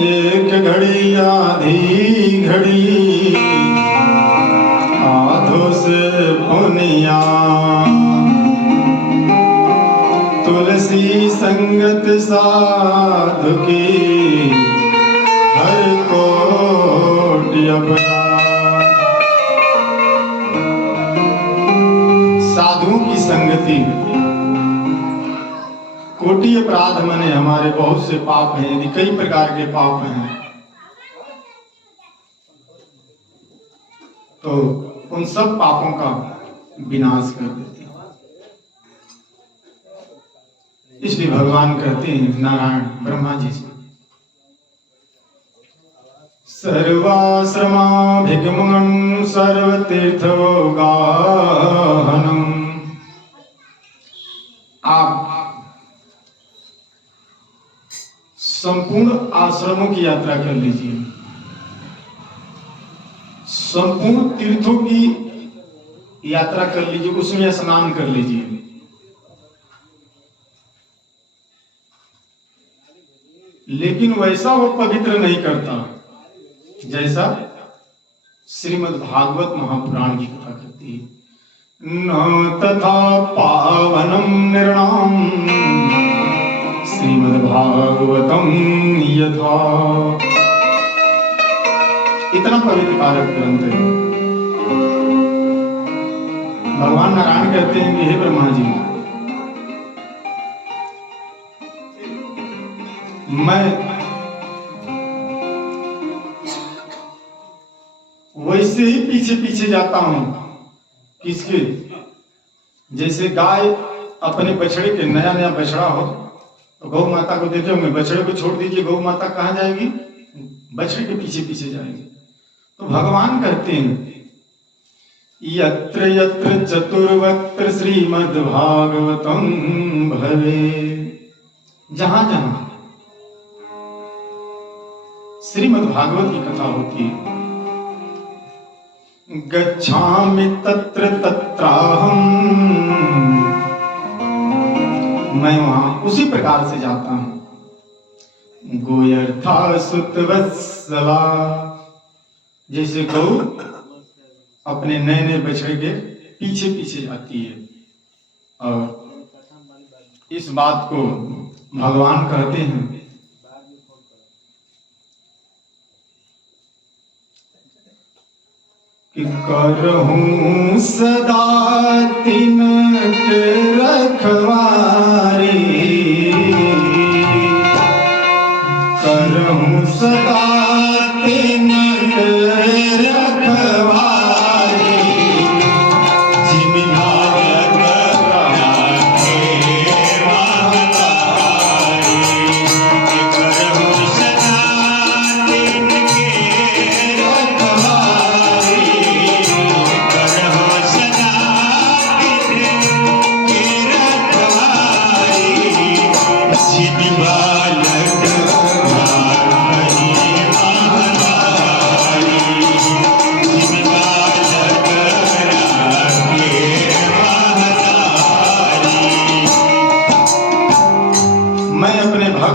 एक घड़ी आधी घड़ी आधो से पुनिया, तुलसी संगत साधु की हर कोटि अपना। साधुओं की संगति कोटि अपराध मने हमारे बहुत से पाप हैं, यदि कई प्रकार के पाप हैं तो उन सब पापों का विनाश कर देते हैं। इसलिए भगवान कहते हैं नारायण ब्रह्मा जी से, सर्वाश्रमाभिगमनं सर्वतीर्थोगाहनम्। आप संपूर्ण आश्रमों की यात्रा कर लीजिए, संपूर्ण तीर्थों की यात्रा कर लीजिए, उसमें स्नान कर लीजिए, लेकिन वैसा वो पवित्र नहीं करता जैसा श्रीमद् भागवत महापुराण की कथा करती है। न तथा पावनम निर्णाम श्रीमद् भागवतम यथा। इतना पवित्र कारक ग्रंथ है। भगवान नारायण कहते हैं कि हे ब्रह्मा जी, मैं वैसे ही पीछे पीछे जाता हूं किसके, जैसे गाय अपने बछड़े के, नया नया बछड़ा हो तो गौ माता को देते होंगे, बछड़े को छोड़ दीजिए, गौ माता कहां जाएगी, बछड़े के पीछे पीछे जाएगी। तो भगवान कहते हैं यत्र यत्र चतुर्वक्त्र श्रीमद् भागवतम भवे, जहां जहां श्रीमद् भागवत की कथा होती है, गच्छामि तत्र तत्राहम्, मैं वहां उसी प्रकार से जाता हूं। गोयर्था सुतवत्सला, जैसे गौ अपने नए नए बछड़े के पीछे पीछे जाती है। और इस बात को भगवान कहते हैं कि करहूं सदा तिनके रखवारी, करहूं सदा तिनके रखवारी, जिन भाग राखे महतारी, करहूं सदा तिनके रखवारी,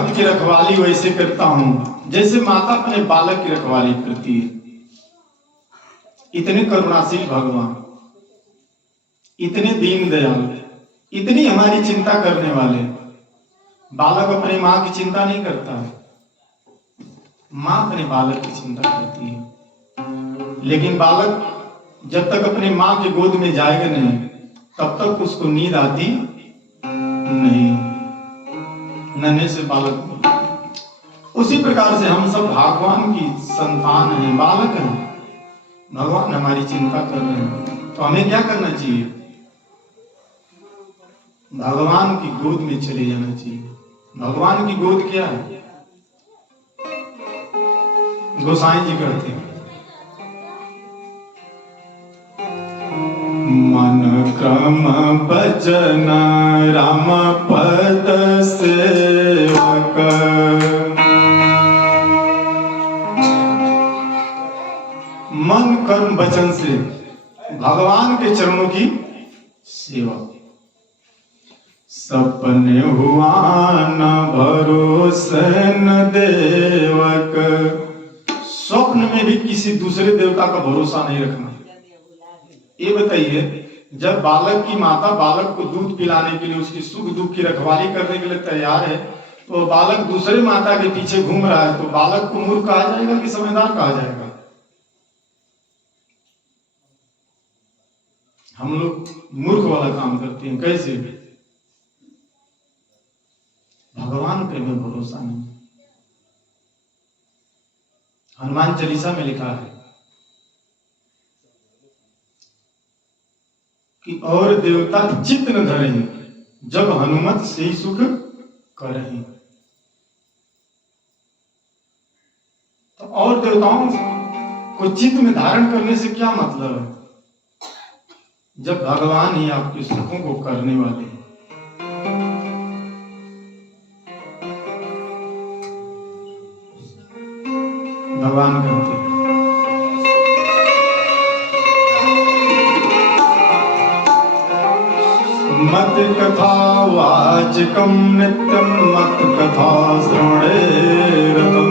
की रखवाली वैसे करता हूं जैसे माता अपने बालक की रखवाली करती है। इतने करुणाशील भगवान, इतने दीन दयाल, इतनी हमारी चिंता करने वाले। बालक अपने माँ की चिंता नहीं करता है, माँ अपने बालक की चिंता करती है। लेकिन बालक जब तक अपने माँ के गोद में जाएगा नहीं, तब तक उसको नींद आती नहीं, नन्हे से बालक। उसी प्रकार से हम सब भगवान की संतान हैं, बालक हैं। भगवान हमारी चिंता कर रहे हैं, तो हमें क्या करना चाहिए? भगवान की गोद में चले जाना चाहिए। भगवान की गोद क्या है? गोसाई जी कहते हैं, मन क्रम बचन राम पद सेवक, मन कर्म वचन से भगवान के चरणों की सेवा। सपने हुआ न भरोसे न देवक, किसी दूसरे देवता का भरोसा नहीं रखना। ये बताइए, जब बालक की माता बालक को दूध पिलाने के लिए, उसकी सुख दुख की रखवाली करने के लिए तैयार है, तो बालक दूसरे माता के पीछे घूम रहा है, तो बालक को मूर्ख कहा जाएगा कि समझदार कहा जाएगा? हम लोग मूर्ख वाला काम करते हैं। कैसे? भगवान पे हमें भरोसा नहीं। हनुमान चालीसा में लिखा है कि और देवता चित्त न धरे जब हनुमत से सुख करहि। तो और देवताओं को चित्त में धारण करने से क्या मतलब है, जब भगवान ही आपके सुखों को करने वाले हैं। भगवान कहते हैं मत कथा वाचकम नित्यम मत कथा श्रवणेरतम।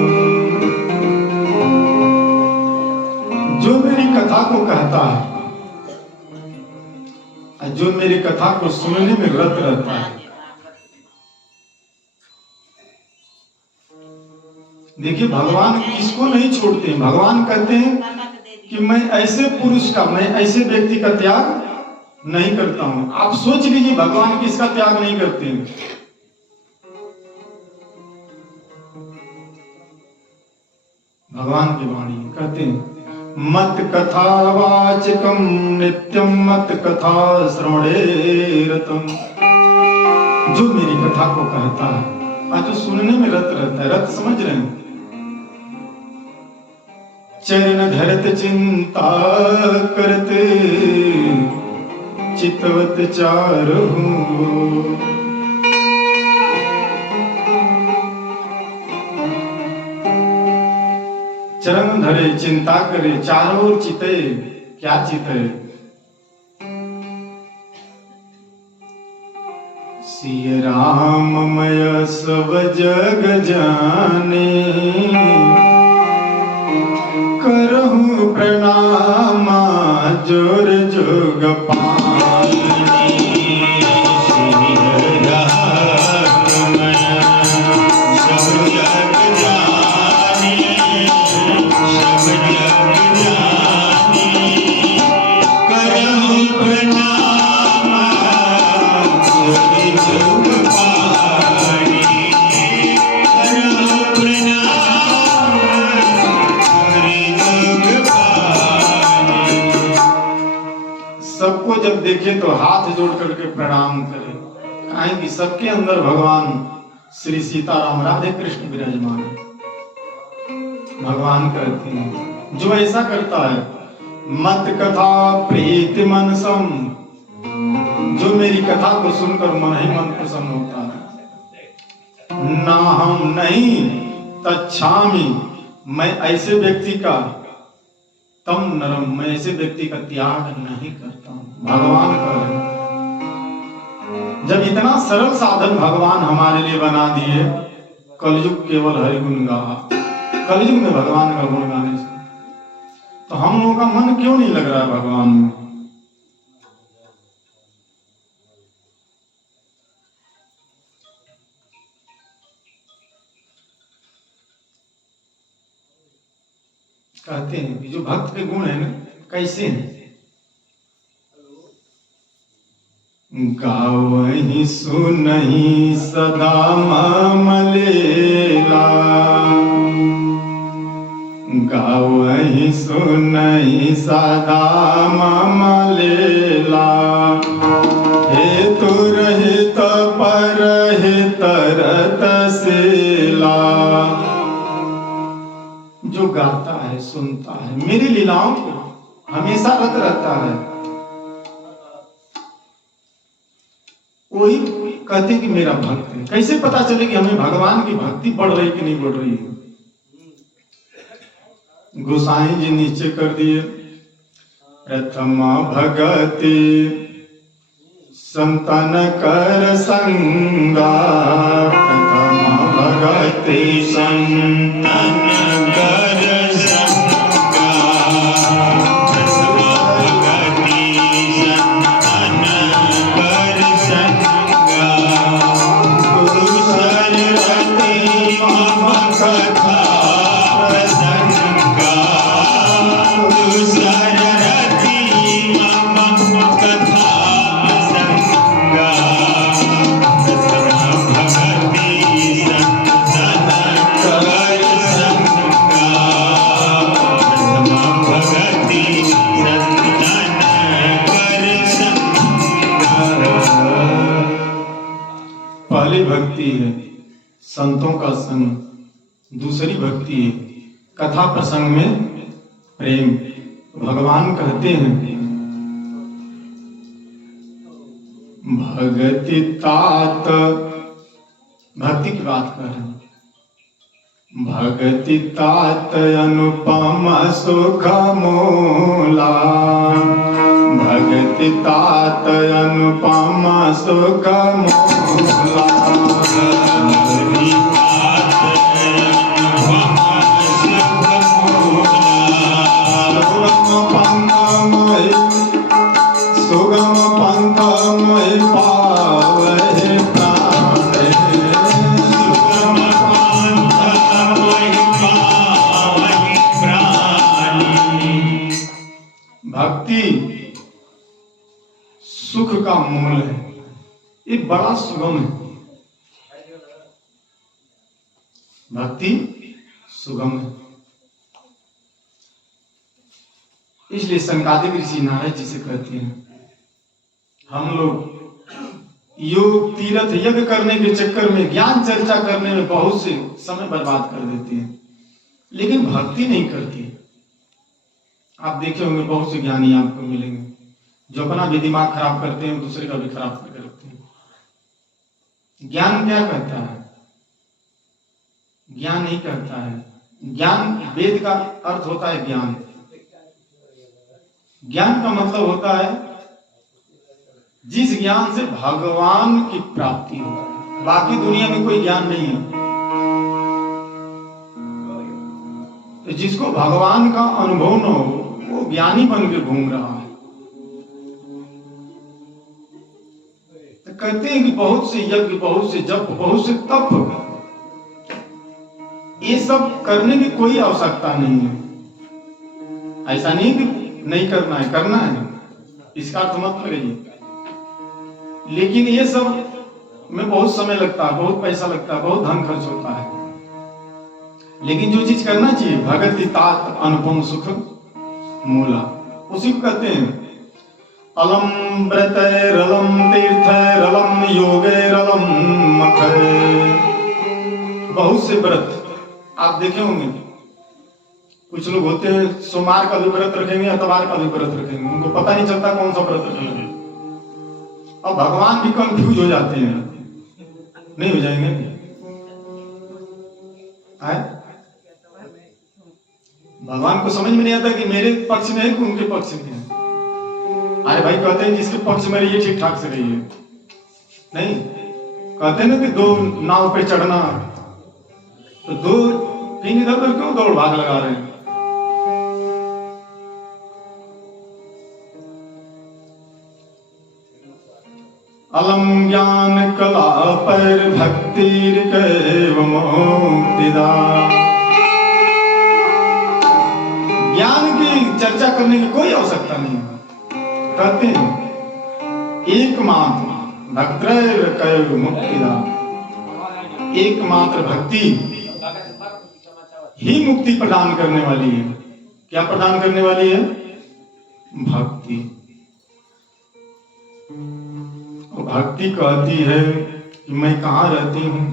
जो मेरी कथा को कहता है, जो मेरी कथा को सुनने में रत रहता है। देखिए, भगवान किसको नहीं छोड़ते हैं। भगवान कहते हैं कि मैं ऐसे पुरुष का, मैं ऐसे व्यक्ति का त्याग नहीं करता हूं। आप सोच लीजिए, भगवान किसका त्याग नहीं करते हैं? भगवान की वाणी कहते हैं मत कथा वाचकम नित्यम मत कथा श्रवणेरतम। जो मेरी कथा को कहता है और जो सुनने में रत रहता है। रत समझ रहे हैं? चरण धरत चिंता करते चितवत चारहु। चरण धरे चिंता करे चारों ओर चिते। क्या चिते? सिय राममय सब जग जाने करहु प्रणाम जोर जोग पानी। सबको जब देखे तो हाथ जोड़ करके प्रणाम करें। कहें कि सबके अंदर भगवान श्री सीताराम राधे कृष्ण विराजमान है। भगवान कहते हैं जो ऐसा करता है मत कथा प्रीति मनसम। जो मेरी कथा को सुनकर मन ही मन प्रसन्न होता है। ना हम नहीं तच्छामी। मैं ऐसे व्यक्ति का तम नरम, मैं ऐसे व्यक्ति का त्याग नहीं करता हूं। भगवान कर रहे हैं। जब इतना सरल साधन भगवान हमारे लिए बना दिए, कलयुग केवल हरि गुण गा। कलयुग में भगवान का गुण गाने से तो हम लोगों का मन क्यों नहीं लग रहा है भगवान में? कहते हैं कि जो भक्त के गुण है ना, कैसे हैं? गावहि सुनहि सदा ममलेला। गावहि सुनहि सदा ममलेला। हेतु रहित परहित रतसेला। जो गाता है, सुनता है, मेरी लीलाओं को हमेशा रत रहता है, वही कहते कि मेरा भक्त है। कैसे पता चले कि हमें भगवान की भक्ति बढ़ रही कि नहीं बढ़ रही है? गोसाई जी नीचे कर दिए। प्रथम भगति संतन कर संगा। प्रथम भगति संतन कर संगा। मम कथा प्रसंगा दूसर रति मम कथा प्रसंगा प्रथम भगति संतन कर संगा प्रथम भगति संतन कर संगा। पहली भक्ति है संतों का संग, दूसरी भक्ति है कथा प्रसंग में प्रेम। भगवान कहते हैं भगति तात, भक्ति की बात कर रहे हैं, भगति तात अनुपम सुख मूला, भगति तात अनुपम सुख मूला। सुगम पंथ मोहि पावहि प्राण, सुगम पंथ मोहि पावहि प्राण। भक्ति सुख का मूल है, ये बड़ा सुगम है। भक्ति सुगम है, इसलिए संकादिक ऋषि नारद जी से कहते हैं हम लोग योग तीर्थ यज्ञ करने के चक्कर में ज्ञान चर्चा करने में बहुत से समय बर्बाद कर देते हैं, लेकिन भक्ति नहीं करती। आप देखे होंगे बहुत से ज्ञानी आपको मिलेंगे जो अपना भी दिमाग खराब करते हैं, दूसरे का भी खराब करके रखते हैं। ज्ञान क्या कहता है? ज्ञान नहीं कहता है। ज्ञान वेद का अर्थ होता है ज्ञान। ज्ञान का मतलब होता है जिस ज्ञान से भगवान की प्राप्ति हो, बाकी दुनिया में कोई ज्ञान नहीं है। तो जिसको भगवान का अनुभव न हो वो ज्ञानी बन के घूम रहा है। तो कहते हैं कि बहुत से यज्ञ, बहुत से जप, बहुत से तप, ये सब करने की कोई आवश्यकता नहीं है। ऐसा नहीं कि नहीं करना है, करना है, इसका अर्थ मत लगाइए। लेकिन ये सब में बहुत समय लगता है, बहुत पैसा लगता है, बहुत धन खर्च होता है। लेकिन जो चीज करना चाहिए भगति तात अनुपम सुख मूला, उसी को कहते हैं अलम व्रतैरलम तीर्थैरलम योगैरलम मखै। बहुत से व्रत आप देखे होंगे, कुछ लोग होते हैं सोमवार का भी व्रत रखेंगे, अतवार का भी व्रत रखेंगे, उनको पता नहीं चलता कौन सा व्रत रखेंगे। और भगवान भी कंफ्यूज हो जाते हैं, नहीं हो जाएंगे? भगवान को समझ में नहीं आता कि मेरे पक्ष में है कि उनके पक्ष में है। अरे भाई कहते हैं जिसके पक्ष में रहिए ठीक ठाक से रहिए, नहीं कहते हैं ना कि दो नाव पे चढ़ना, तो दो तीन इधर उधर क्यों दौड़ भाग लगा रहे हैं? अलम ज्ञान कला पर भक्ति मुक्तिदा। ज्ञान की चर्चा करने की कोई आवश्यकता नहीं है। कहते हैं एकमात्र भक्त मुक्तिदा, एकमात्र भक्ति ही मुक्ति प्रदान करने वाली है। क्या प्रदान करने वाली है? भक्ति। भक्ति कहती है कि मैं कहाँ रहती हूँ,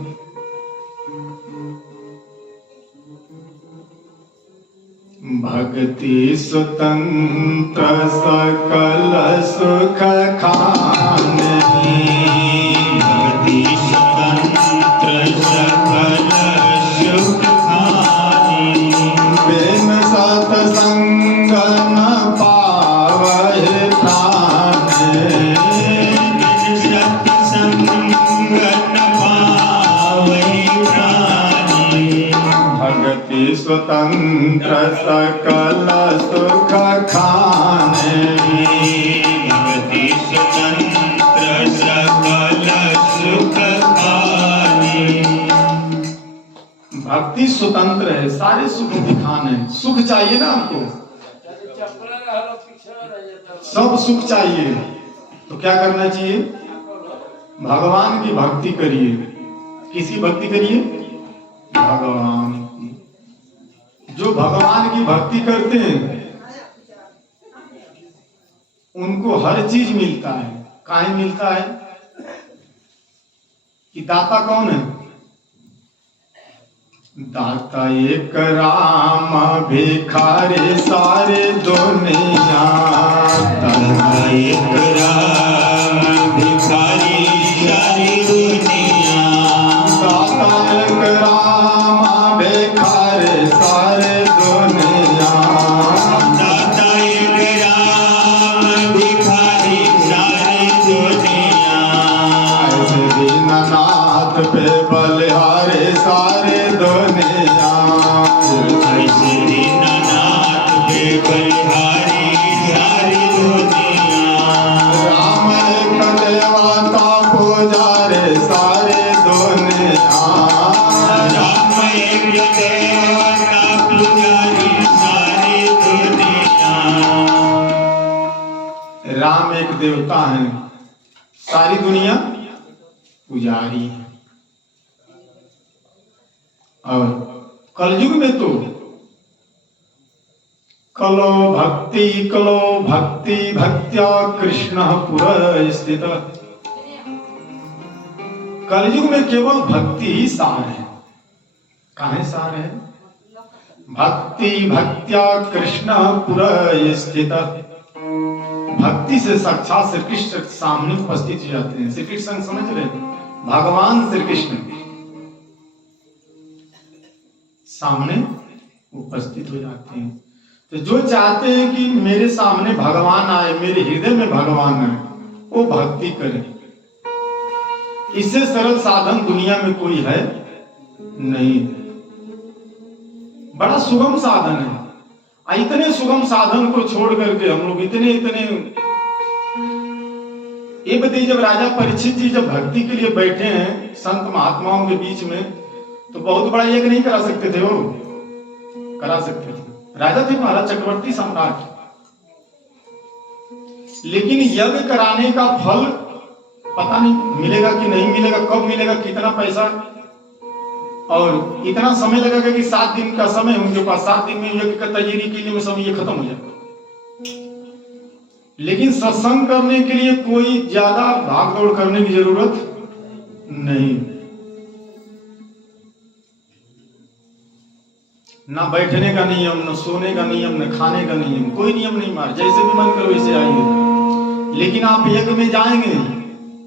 भक्ति स्वतंत्र सकल सुख खाने, भक्ति स्वतंत्र सकल सुख खाने, बिन सत्संग न पावहि प्राण, बिन सत्संग न पावहि प्राण। भक्ति स्वतंत्र सकल सुख खाने, भक्ति स्वतंत्र सकल सुख खाने। भक्ति स्वतंत्र है, सारे सुख दिखान है। सुख चाहिए ना आपको, सब सुख चाहिए, तो क्या करना चाहिए? भगवान की भक्ति करिए। किसी भक्ति करिए? भगवान की। जो भगवान की भक्ति करते हैं उनको हर चीज मिलता है। काहे मिलता है? कि दाता कौन है? दाता एक राम, भिखारे सारे दुनिया। दाता एक राम, भिखारी सारी दुनिया। दाता एक राम, भिखारे सारे दुनिया। दाता एक राम, भिखारी सारी दुनिया। ऐसे दीननाथ पे बलिहारे सारे दुनिया। ऐसे दीननाथ पे बलिहारी सारी दुनिया। राम एक देवता पुजारे सारे दुनिया। राम एक देवता पुजारी सारी दुनिया। राम एक देवता है, सारी दुनिया पुजारी है। और कलयुग में तो कलो भक्ति भक्त्या कृष्ण पुर स्थित। कलयुग में केवल भक्ति ही सार है। काहे सार है? भक्ति भक्त्या कृष्ण पुर स्थित। भक्ति से साक्षात श्री कृष्ण सामने उपस्थित हो जाते हैं। श्री कृष्ण समझ रहे हैं? भगवान श्री कृष्ण सामने उपस्थित हो जाते हैं। तो जो चाहते हैं कि मेरे सामने भगवान आए, मेरे हृदय में भगवान आए, वो भक्ति करे। इससे सरल साधन दुनिया में कोई है नहीं। बड़ा सुगम साधन है। इतने सुगम साधन को छोड़ करके हम लोग इतने ये बताइए, जब राजा परीक्षित जी जब भक्ति के लिए बैठे हैं संत महात्माओं के बीच में, तो बहुत बड़ा यज्ञ नहीं करा सकते थे? वो करा सकते थे। राजा थे महाराज, चक्रवर्ती सम्राट। लेकिन यज्ञ कराने का फल पता नहीं मिलेगा कि नहीं मिलेगा, कब मिलेगा, कितना पैसा, और इतना समय लगेगा कि 7 दिन का समय उनके पास, 7 दिन में यज्ञ का तैयारी के लिए समय ये खत्म हो जाएगा। लेकिन सत्संग करने के लिए कोई ज्यादा भाग दौड़ करने की जरूरत नहीं। ना बैठने का नियम, न सोने का नियम, न खाने का नियम, कोई नियम नहीं मार, जैसे भी मन करो वैसे आएंगे। लेकिन आप यज्ञ में जाएंगे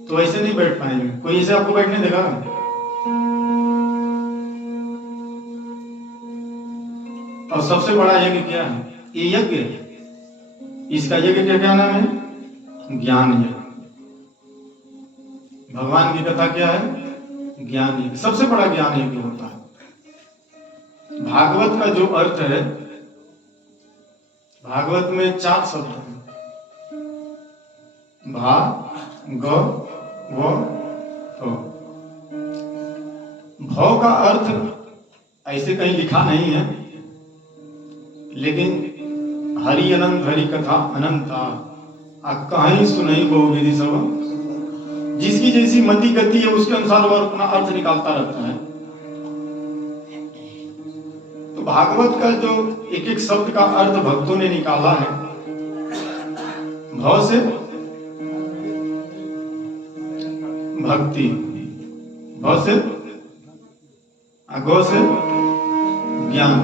तो ऐसे नहीं बैठ पाएंगे। कोई ऐसे आपको बैठने देगा? और सबसे बड़ा यज्ञ क्या है? ये यज्ञ, इसका यज्ञ क्या नाम है? ज्ञान यज्ञ। भगवान की कथा क्या है? ज्ञान यज्ञ। सबसे बड़ा ज्ञान यज्ञ होता है। भागवत का जो अर्थ है, भागवत में 4 शब्द हैं, भा ग व तो। भव का अर्थ ऐसे कहीं लिखा नहीं है, लेकिन हरि अनंत हरि कथा अनंता कहीं सुनई बहु विधि सब। जिसकी जैसी मति गति है उसके अनुसार वह अपना अर्थ निकालता रहता है। तो भागवत का जो एक एक शब्द का अर्थ भक्तों ने निकाला है। भव से भक्ति, भव से गो से ज्ञान,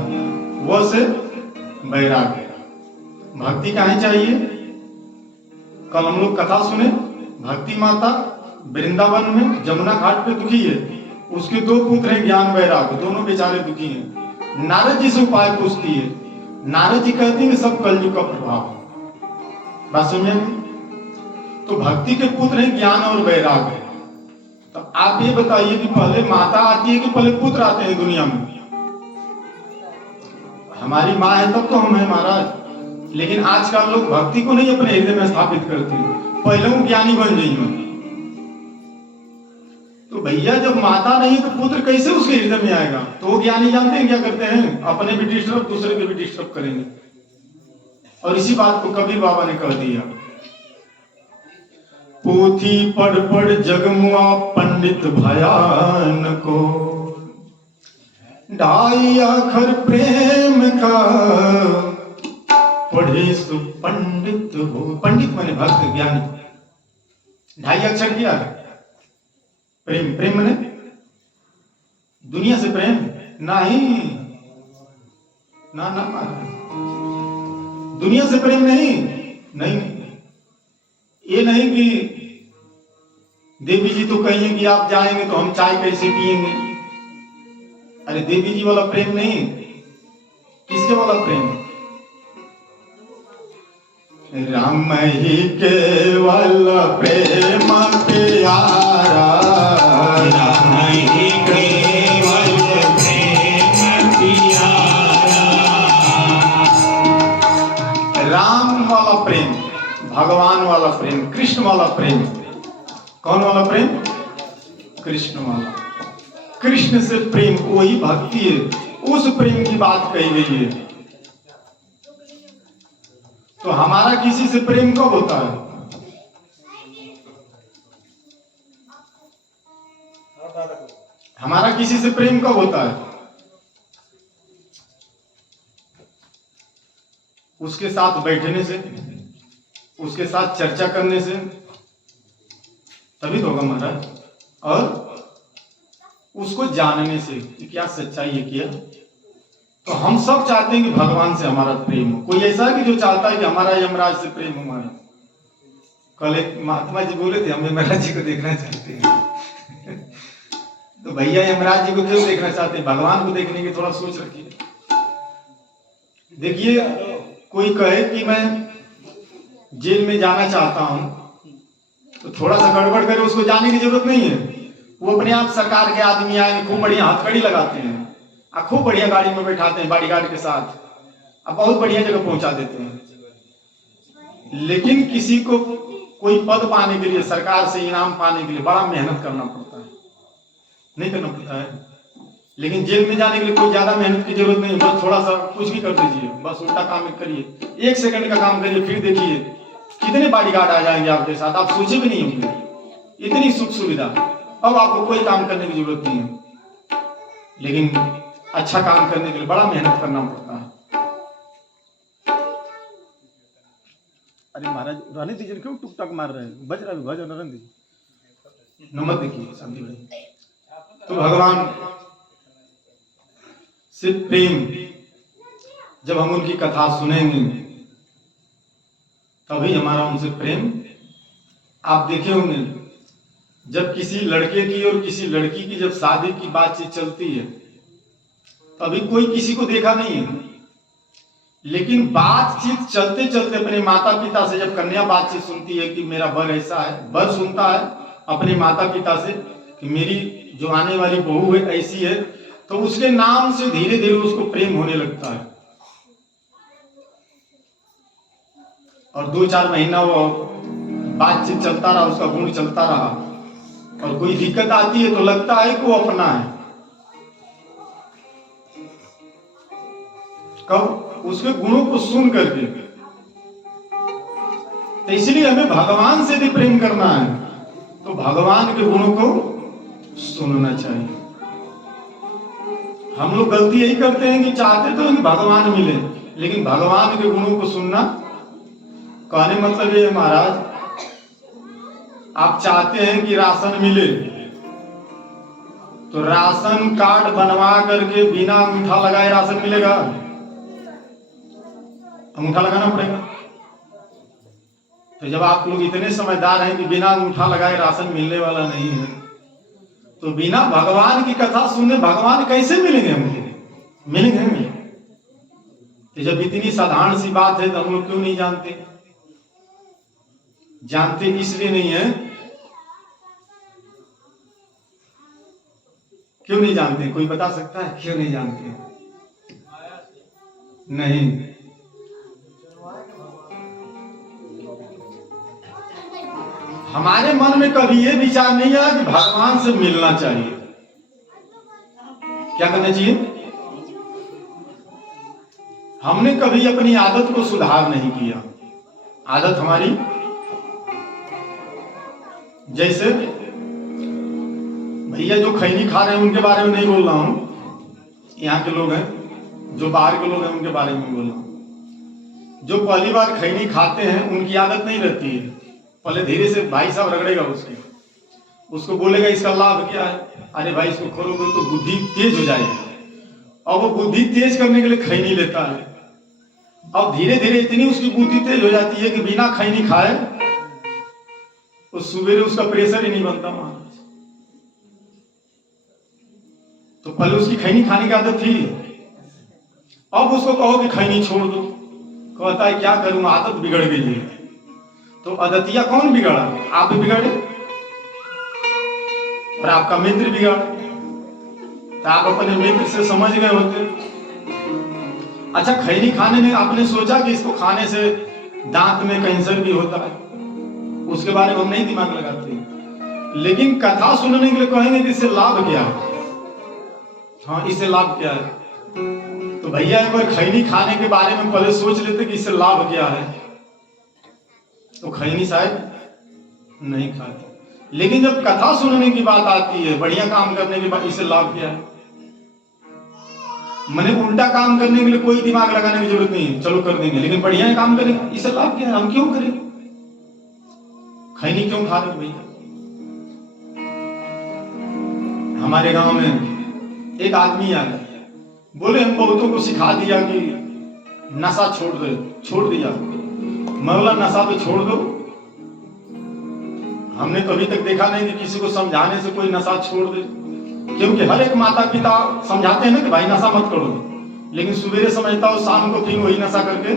वो से वैराग्य। भक्ति काहे चाहिए? कल हम लोग कथा सुने, भक्ति माता वृंदावन में जमुना घाट पे दुखी है, उसके 2 पुत्र हैं ज्ञान वैराग्य, दोनों बेचारे दुखी हैं। नारद जी से उपाय पूछती है। नारद जी कहते हैं सब कलयुग का प्रभाव। बात समझे? तो भक्ति के पुत्र हैं ज्ञान और वैराग्य। तो आप ये बताइए कि पहले माता आती है कि पहले पुत्र आते हैं दुनिया में? हमारी माँ है तब तो हम हैं महाराज। लेकिन आजकल लोग भक्ति को नहीं अपने हृदय में स्थापित करते, पहले वो ज्ञानी बन जाइए। तो तो भैया जब माता नहीं तो पुत्र कैसे उसके हृदय में आएगा? तो वो ज्ञानी जानते हैं क्या करते हैं? अपने भी डिस्टर्ब, दूसरे के भी डिस्टर्ब करेंगे। और इसी बात को कबीर बाबा ने कह दिया, पोथी पढ़ पढ़ जगमुआ पंडित भयान को, ढाई अखर प्रेम का पढ़े सु पंडित हो। पंडित माने भक्त ज्ञानी। ढाई अक्षर क्या है? प्रेम। प्रेम माने दुनिया से प्रेम नहीं, ना ना, दुनिया से प्रेम नहीं, नहीं। ये नहीं कि देवी जी तो कहेंगे कि आप जाएंगे तो हम चाय कैसे पिएंगे। अरे देवी जी वाला प्रेम नहीं, किसके वाला प्रेम? राम ही केवल प्रेम प्यारा, राम ही केवल प्रेम प्यारा। राम वाला प्रेम, भगवान वाला प्रेम, कृष्ण वाला प्रेम। कौन वाला प्रेम? कृष्ण वाला। कृष्ण से प्रेम वही भक्ति है, उस प्रेम की बात कही गई है। तो हमारा किसी से प्रेम कब होता है? हमारा किसी से प्रेम कब होता है? उसके साथ बैठने से, उसके साथ चर्चा करने से तभी तो होगा महाराज। और उसको जानने से कि क्या सच्चाई है क्या। तो हम सब चाहते हैं कि भगवान से हमारा प्रेम हो। कोई ऐसा है कि जो चाहता है कि हमारा यमराज से प्रेम हो? हमारा कल एक महात्मा जी बोले थे, हम यमराज जी को देखना चाहते हैं। तो भैया यमराज जी को क्यों देखना चाहते हैं? भगवान को देखने की थोड़ा सोच रखिए। देखिए, कोई कहे कि मैं जेल में जाना चाहता हूं, तो थोड़ा सा गड़बड़ करे, उसको जाने की जरूरत नहीं है। वो अपने आप सरकार के आदमी आए, खूब बढ़िया हथकड़ी लगाते हैं, खूब बढ़िया गाड़ी में बैठाते हैं बॉडीगार्ड के साथ, अब बहुत बढ़िया जगह पहुंचा देते हैं। लेकिन किसी को कोई पद पाने के लिए, सरकार से इनाम पाने के लिए बड़ा मेहनत करना पड़ता है, नहीं करना पड़ता है? लेकिन जेल में जाने के लिए कोई ज्यादा मेहनत की जरूरत नहीं है। बस थोड़ा सा कुछ भी कर दीजिए, बस उल्टा काम करिए, 1 सेकंड का काम करिए, फिर देखिए कितने बॉडीगार्ड आ जाएंगे आपके साथ, आप सोचे भी नहीं होंगे। इतनी सुख सुविधा, अब आपको कोई काम करने की जरूरत नहीं है। लेकिन अच्छा काम करने के लिए बड़ा मेहनत करना पड़ता है। अरे महाराज रहने दीजिए, क्यों टुक टक मार रहे हैं? बज रहा है, बज रहने दीजिए। नंबर देखिए शांति भाई। तो भगवान से प्रेम, जब हम उनकी कथा सुनेंगे तभी हमारा उनसे प्रेम। आप देखे होंगे, जब किसी लड़के की और किसी लड़की की जब शादी की बातचीत चलती है, तभी कोई किसी को देखा नहीं है, लेकिन बातचीत चलते चलते अपने माता पिता से जब कन्या बातचीत सुनती है कि मेरा वर ऐसा है, वर सुनता है अपने माता पिता से कि मेरी जो आने वाली बहू है ऐसी है, तो उसके नाम से धीरे धीरे उसको प्रेम होने लगता है। और 2-4 महीना वो बातचीत चलता रहा, उसका गुण चलता रहा, और कोई दिक्कत आती है तो लगता है कि वो अपना है। कब? उसके गुणों को सुन करके। तो इसलिए हमें भगवान से भी प्रेम करना है, तो भगवान के गुणों को सुनना चाहिए। हम लोग गलती यही करते हैं कि चाहते तो कि भगवान मिले, लेकिन भगवान के गुणों को सुनना, कहने मतलब ये महाराज, आप चाहते हैं कि राशन मिले, तो राशन कार्ड बनवा करके बिना अंगूठा लगाए राशन मिलेगा? अंगूठा लगाना पड़ेगा। तो जब आप लोग इतने समझदार हैं कि बिना अंगूठा लगाए राशन मिलने वाला नहीं है, तो बिना भगवान की कथा सुनने भगवान कैसे मिलेंगे हमको? मिलेंगे नहीं। तो जब इतनी साधारण सी बात है तो हम लोग क्यों नहीं जानते? जानते इसलिए नहीं है, क्यों नहीं जानते? कोई बता सकता है क्यों नहीं जानते? नहीं, हमारे मन में कभी ये विचार नहीं आया कि भगवान से मिलना चाहिए। क्या करना चाहिए? हमने कभी अपनी आदत को सुधार नहीं किया। आदत हमारी, जैसे भैया जो खैनी खा रहे हैं उनके बारे में नहीं बोल रहा हूं, यहाँ के लोग हैं, जो बाहर के लोग हैं उनके बारे में बोल रहा हूं। जो पहली बार खैनी खाते हैं उनकी आदत नहीं रहती है, पहले धीरे से भाई साहब रगड़ेगा उसको बोलेगा इसका लाभ क्या है, अरे भाई इसको खोलोगे तो बुद्धि तेज हो जाएगी, और वो बुद्धि तेज करने के लिए खैनी लेता है। अब धीरे धीरे इतनी उसकी बुद्धि तेज हो जाती है कि बिना खैनी खाए उस सुबेरे उसका प्रेशर ही नहीं बनता महाराज। तो पहले उसकी खैनी खाने की आदत थी, अब उसको कहो कि खैनी छोड़ दो, कहता है क्या करूं, आदत बिगड़ गई है। तो आदतिया कौन बिगड़ा? आप बिगड़े और आपका मित्र बिगड़ा, तो आप अपने मित्र से समझ गए होते। अच्छा, खैनी खाने में आपने सोचा कि इसको खाने से दांत में कैंसर भी होता है, उसके बारे में हम नहीं दिमाग लगाते, लेकिन कथा सुनने के लिए कहेंगे कि इससे लाभ क्या है। हाँ, इससे लाभ क्या है? तो भैया एक बार खैनी खाने के बारे में पहले सोच लेते कि इससे लाभ क्या है, तो खैनी शायद नहीं खाते। लेकिन जब कथा सुनने की बात आती है, बढ़िया काम करने के बाद, इससे लाभ क्या है? मैंने उल्टा काम करने के लिए कोई दिमाग लगाने की जरूरत नहीं है, चलो कर देंगे, लेकिन बढ़िया काम करेंगे, इससे लाभ क्या है? हम क्यों करें? खैनी क्यों खा रहे भैया? हमारे गांव में एक आदमी आया, बोले हम बहुतों को सिखा दिया कि नशा छोड़ दिया, मौला नशा तो छोड़ दो। हमने तो अभी तक देखा नहीं कि किसी को समझाने से कोई नशा छोड़ दे, क्योंकि हर एक माता पिता समझाते हैं ना कि भाई नशा मत करो, लेकिन सुबेरे समझता हो, शाम को फिर वही नशा करके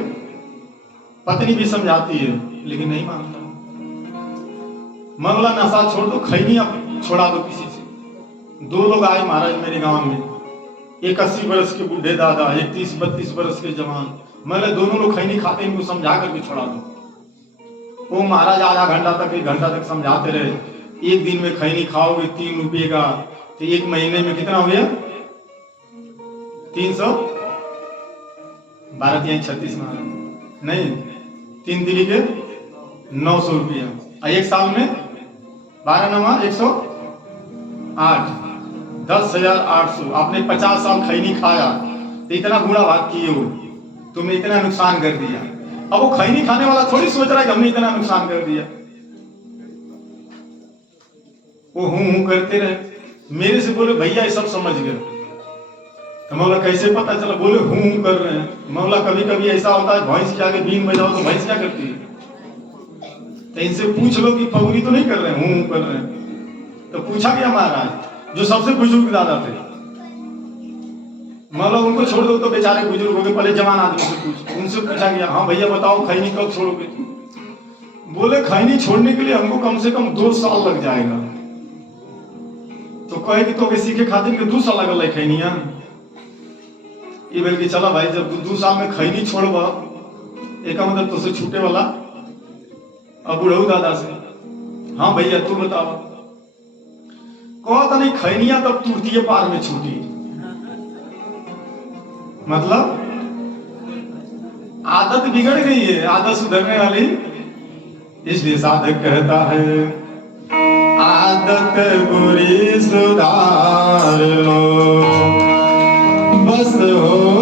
पत्नी भी समझाती है, लेकिन नहीं मानता। मौला नशा छोड़ दो, खैनी अब छोड़ा दो किसी से। 2 लोग आए महाराज मेरे गांव में, एक 80 बरस के बूढ़े दादा, एक 30-32 बरस के जवान। मैंने दोनों लोग खैनी खाते, इनको समझा करके छोड़ा दो। वो महाराज आधा घंटा तक 1 घंटा तक समझाते रहे, एक दिन में खैनी खाओगे 3 रुपये का, तो 1 महीने में कितना हो गया? 300, 12×36 महाराज नहीं, 3 तिरी के 900 रुपया, और 1 साल में 12×9 108, 10,800। आपने 50 साल खैनी खाया तो इतना बुरा भाग किए हो, तुमने इतना नुकसान कर दिया। अब वो खैनी खाने वाला थोड़ी सोच रहा है कि हमने इतना नुकसान कर दिया, वो हूं करते रहे। मेरे से बोले भैया ये सब समझ गए, तो मौला कैसे पता चला? बोले हूं कर रहे हैं। मौला कभी कभी ऐसा होता है, भैंस के आगे बीन बजाओ तो भैंस क्या करती है? तो इनसे पूछ लो कि पगड़ी तो नहीं कर रहे हैं, हूं कर रहे हैं। तो पूछा गया महाराज जो सबसे बुजुर्ग दादा थे, मौला उनको छोड़ दो तो बेचारे बुजुर्ग हो गए, पहले जवान आदमी से पूछ, उनसे पूछा गया हाँ भैया बताओ खैनी कब छोड़ोगे? बोले खैनी छोड़ने के लिए हमको कम से कम 2 साल लग जाएगा। तो कहे कि तो सीखे खातिर के 2 साल लगल है खैनिया, ये बोल के चला भाई जब 2 साल में खैनी छोड़बा, एक मतलब तो से छूटे वाला। अब बुढ़ऊ दादा से, हाँ भैया तू बताओ, कहता नहीं खैनिया तब तुरतीय पार में छूटी। मतलब आदत बिगड़ गई है, आदत सुधरने वाली, इसलिए साधक कहता है आदत बुरी सुधार लो, बस हो